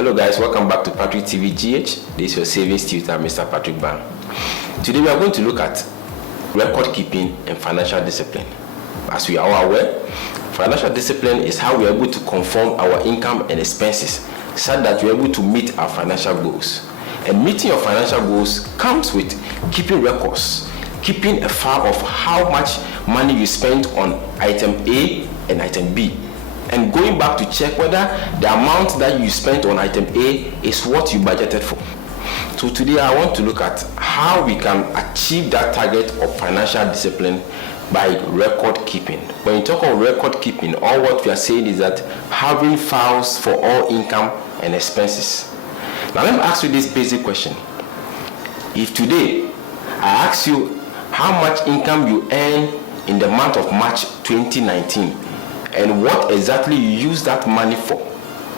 Hello guys, welcome back to Patrick TV GH. This is your savings tutor, Mr. Patrick Bang. Today we are going to look at record keeping and financial discipline. As we are aware, financial discipline is how we are able to conform our income and expenses so that we are able to meet our financial goals. And meeting your financial goals comes with keeping records, keeping a file of how much money you spent on item A and item B, and going back to check whether the amount that you spent on item A is what you budgeted for. So today I want to look at how we can achieve that target of financial discipline by record keeping. When you talk of record keeping, all what we are saying is that having files for all income and expenses. Now let me ask you this basic question. If today I ask you how much income you earn in the month of March 2019, and what exactly you use that money for,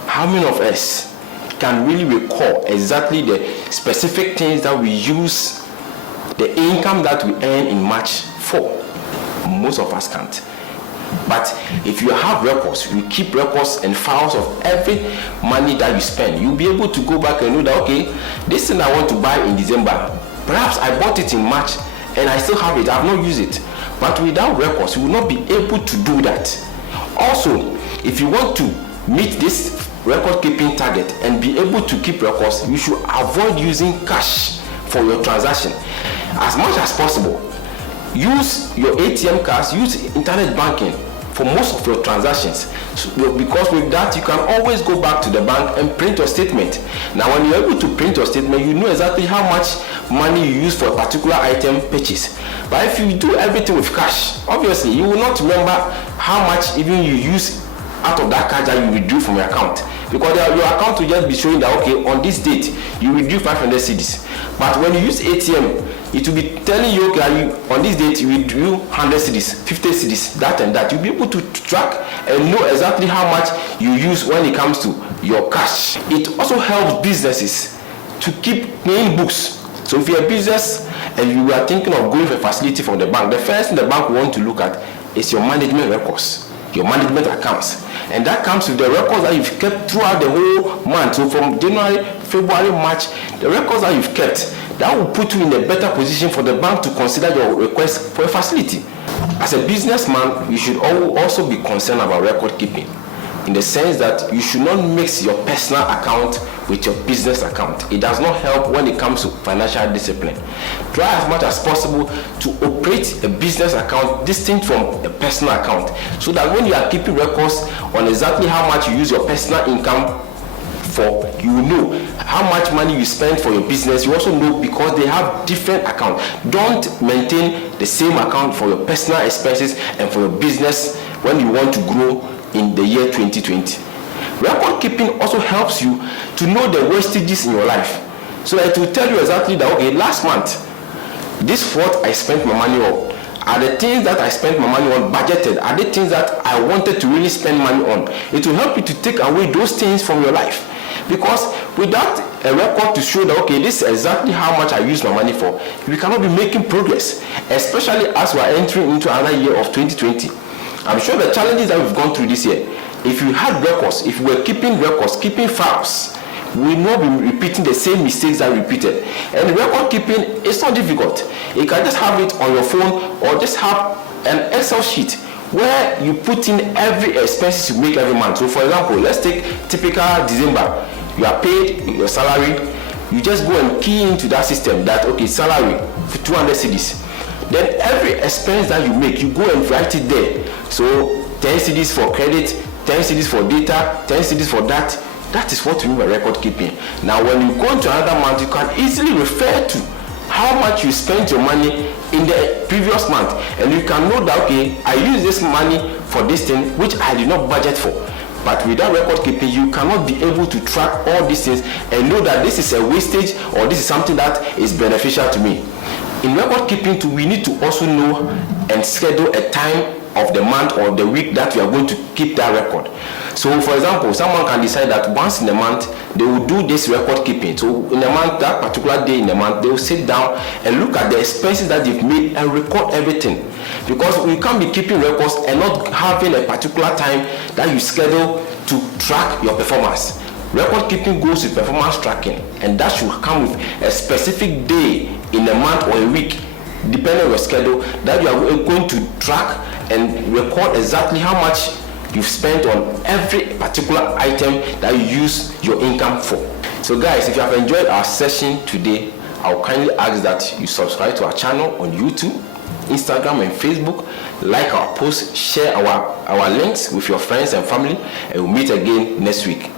how many of us can really recall exactly the specific things that we use the income that we earn in March for? Most of us can't. But if you have records, you keep records and files of every money that you spend, you'll be able to go back and know that, okay, this thing I want to buy in December, perhaps I bought it in March and I still have it, I've not used it. But without records, you will not be able to do that. Also, if you want to meet this record keeping target and be able to keep records, you should avoid using cash for your transaction. As much as possible, use your ATM cards, use internet banking for most of your transactions, because with that you can always go back to the bank and print your statement. Now when you're able to print your statement, you know exactly how much money you use for a particular item purchase. But if you do everything with cash, obviously you will not remember how much even you use out of that cash that you withdrew from your account, because your account will just be showing that, okay, on this date you withdrew 500 cedis. But when you use ATM, it will be telling you, okay, on this date you withdrew 100 cedis, 50 cedis, that and that. You'll be able to track and know exactly how much you use when it comes to your cash. It also helps businesses to keep paying books. So if you're a business and you are thinking of going for a facility from the bank, the first thing the bank will want to look at is your management records, your management accounts. And that comes with the records that you've kept throughout the whole month. So from January, February, March, the records that you've kept, that will put you in a better position for the bank to consider your request for a facility. As a businessman, you should also be concerned about record keeping, in the sense that you should not mix your personal account with your business account. It does not help when it comes to financial discipline. Try as much as possible to operate a business account distinct from a personal account, so that when you are keeping records on exactly how much you use your personal income for, you know how much money you spend for your business. You also know, because they have different accounts. Don't maintain the same account for your personal expenses and for your business when you want to grow in the year 2020. Record keeping also helps you to know the wastages in your life, so that it will tell you exactly that, okay, last month, this is what I spent my money on. Are the things that I spent my money on budgeted? Are the things that I wanted to really spend money on? It will help you to take away those things from your life. Because without a record to show that, okay, this is exactly how much I use my money for, we cannot be making progress, especially as we are entering into another year of 2020. I'm sure the challenges that we've gone through this year, if you had records, if we were keeping records, keeping files, we will not be repeating the same mistakes that we repeated. And record keeping is not difficult. You can just have it on your phone, or just have an Excel sheet where you put in every expenses you make every month. So for example, let's take typical December. You are paid your salary. You just go and key into that system that, okay, salary for 200 cedis. Then every expense that you make, you go and write it there. So 10 cedis for credit, 10 cedis for data, 10 cedis for that. That is what we mean by record keeping. Now when you go into another month, you can easily refer to how much you spent your money in the previous month, and you can know that, okay, I use this money for this thing which I did not budget for. But without record keeping, you cannot be able to track all these things and know that this is a wastage or this is something that is beneficial to me. In record keeping too, we need to also know and schedule a time of the month or the week that we are going to keep that record. So for example, someone can decide that once in a month they will do this record keeping. So in a month, that particular day in a month, they will sit down and look at the expenses that they've made and record everything. Because we can't be keeping records and not having a particular time that you schedule to track your performance. Record keeping goes with performance tracking, and that should come with a specific day in a month or a week, depending on your schedule, that you are going to track and record exactly how much you've spent on every particular item that you use your income for. So guys, if you have enjoyed our session today, I'll kindly ask that you subscribe to our channel on YouTube, Instagram and Facebook, like our posts, share our links with your friends and family, and we'll meet again next week.